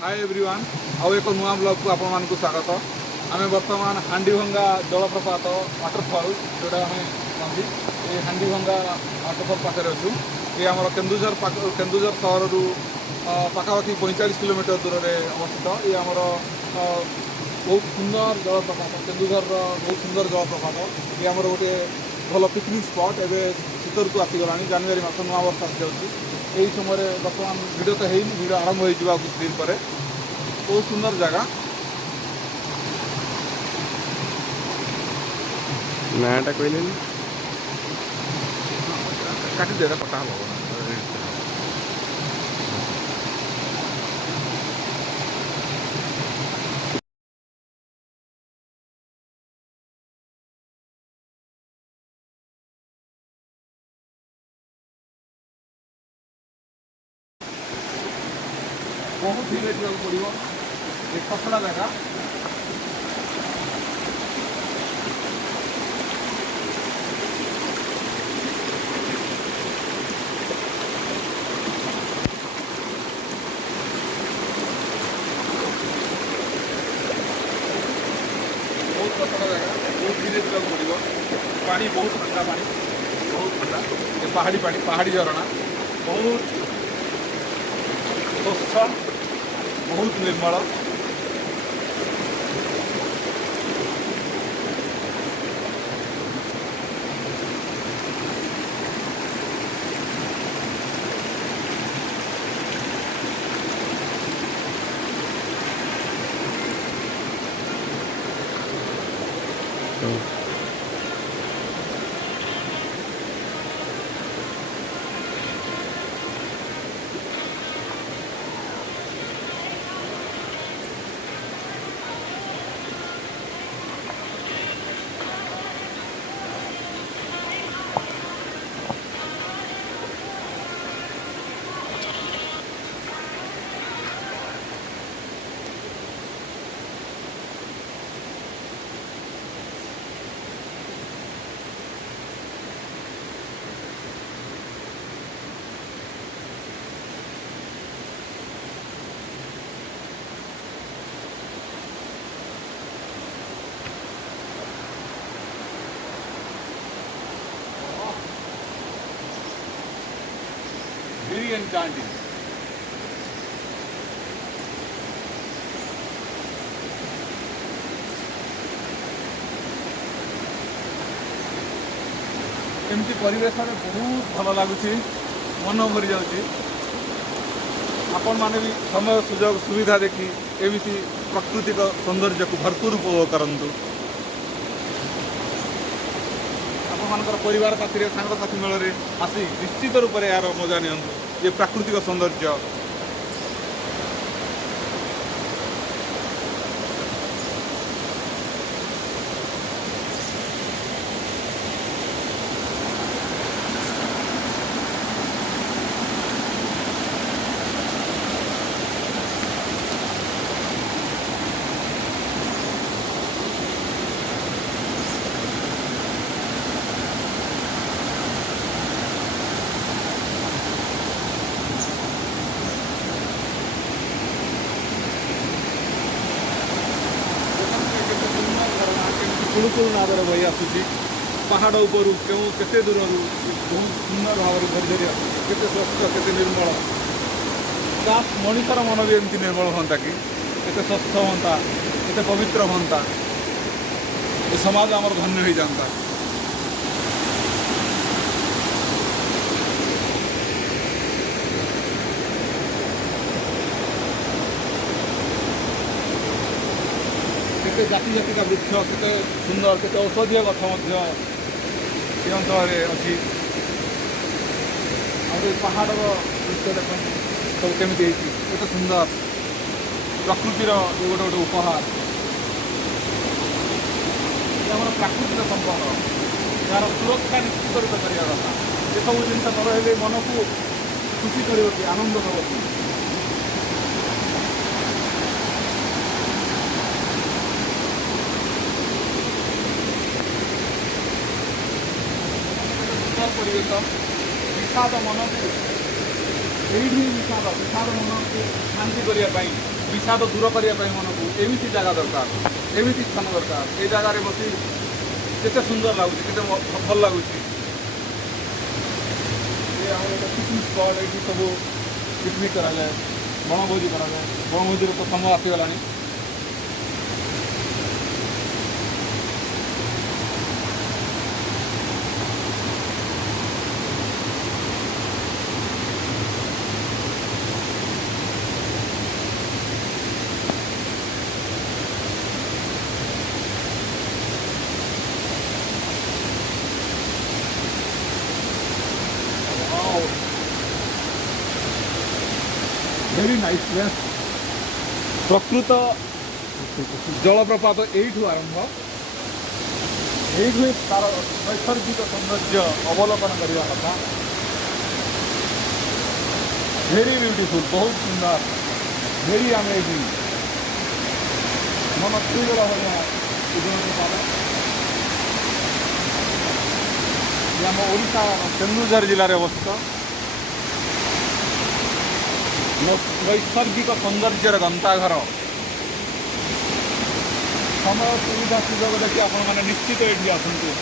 Hi everyone आउ एक नुआ ब्लॉग को आपण मानक स्वागत। आम बर्तमान हांडीभंगा जलप्रपात वाटरफॉल जोटा आम कहती ये हांडीभंगा वाटरफॉल पाखे अच्छु। ये आम केन्दुझर सहर रु पाखापाखि 45 किलोमीटर दूर में अवस्थित। ये आमर बहुत सुंदर जलप्रपात, केन्दुझर बहुत सुंदर जलप्रपात। ये आमर गोटे भल पिकनिक स्पॉट। एवं शीत ऋतु आसीगला, जानुरी मास नुआ वर्ष आसी यही समय बर्तमान भिडियो तो है भिडियो आरंभ हो कुछ दिन पर। बहुत सुंदर जगह नाटा कहले काटी दे कटा हम बहुत धीरे जावाक पड़ो। ये खसड़ा जगह बहुत खसड़ा जगह, बहुत धीरे जावाक पड़ो। पानी बहुत ठंडा, पानी बहुत ठंडा। ये पहाड़ी पानी, पहाड़ी झरणा बहुत स्वच्छ, बहुत निर्मल। Very enchanting. एमती परिवेश में बहुत भल लगुच, मन भरी जाऊँगी। आपण मैंने भी समय सुजोग सुविधा देखी एमती प्राकृतिक सौंदर्य को भरपूर उपभोग करंतु। आपंकर परिवार साथी सांगसाथी मेल आसी निश्चित रूप से यार मजा नियंतु। ये प्राकृतिक सौंदर्य कुलकुल नादर बही आसूसी पहाड़ उपरू केते दूर बहुत सुंदर भाव झरी झरी केते स्वच्छ केते निर्मल। काश मनुष्यर मन भी एमती निर्मल हाँ कि केते स्वच्छ हाँ केते पवित्र हाँ ये समाज आमर धन्य हो जाता। केते जाति जातिका वृक्ष केते सुंदर केते औषधीय गछ ये अंचल अच्छी। पहाड़ दृश्य देख सब केमी एत सुंदर प्रकृतिर ये गोटे गोटे उपहार। आम प्राकृतिक संपद यार सुरक्षा निश्चित रूप करवा कथा। ये सब जिन न रही मन को खुशी कर आनंद दब कि परिवेश विषाद मन को यही विषाद मन को शांति करने विषाद दूर करने मन को एमती जगह दरकार एमती स्थान दरकार ये जगार बस केते सुंदर लगुच के भल लगुच पिकनिक स्पट ये सब पिकनिक कराए बनभोजी कराए बनभोजी तो समय आसीगला वेरी नाइस प्लेस प्रकृत जलप्रपात यू आरंभ यू तार नैसर्गिक सौंदर्य अवलोकन करने कथा वेरी ब्यूटीफुल बहुत सुंदर वेरी अमेजिंग मन छुईगला भाया आम ओडिशा केन्दुझर जिले में अवस्थित नैसर्गिक सौंदर्यर गंताघर समय सुविधा सुजोग देखिए आपण मैंने निश्चित ये आसतु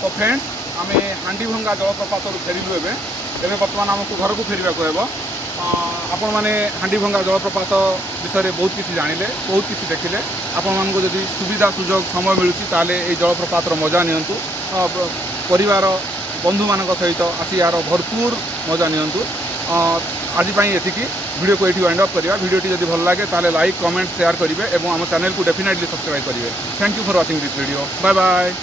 तो फ्रेंड्स आम हांडीभंगा जलप्रपात फेरिलु एवं बर्तमान आमको घर को फेरवा को आपण मैंने हांडीभंगा जलप्रपात विषय बहुत किसी जानिले बहुत किसी देखिले आपण मानक जदि सुविधा सुजोग समय मिलूँ ताले ये जलप्रपातर मजा नियंतु परिवार बंधु मान सहित आसी यार भरपूर मजा नियंतु आज एतिकी वीडियो को ये वाइंड अप करवा वीडियोटी जब भल लगे ताले लाइक कमेंट शेयर करेंगे और आम चैनल को डेफिनेटली सब्सक्राइब करेंगे। Thank you for watching this video. Bye bye.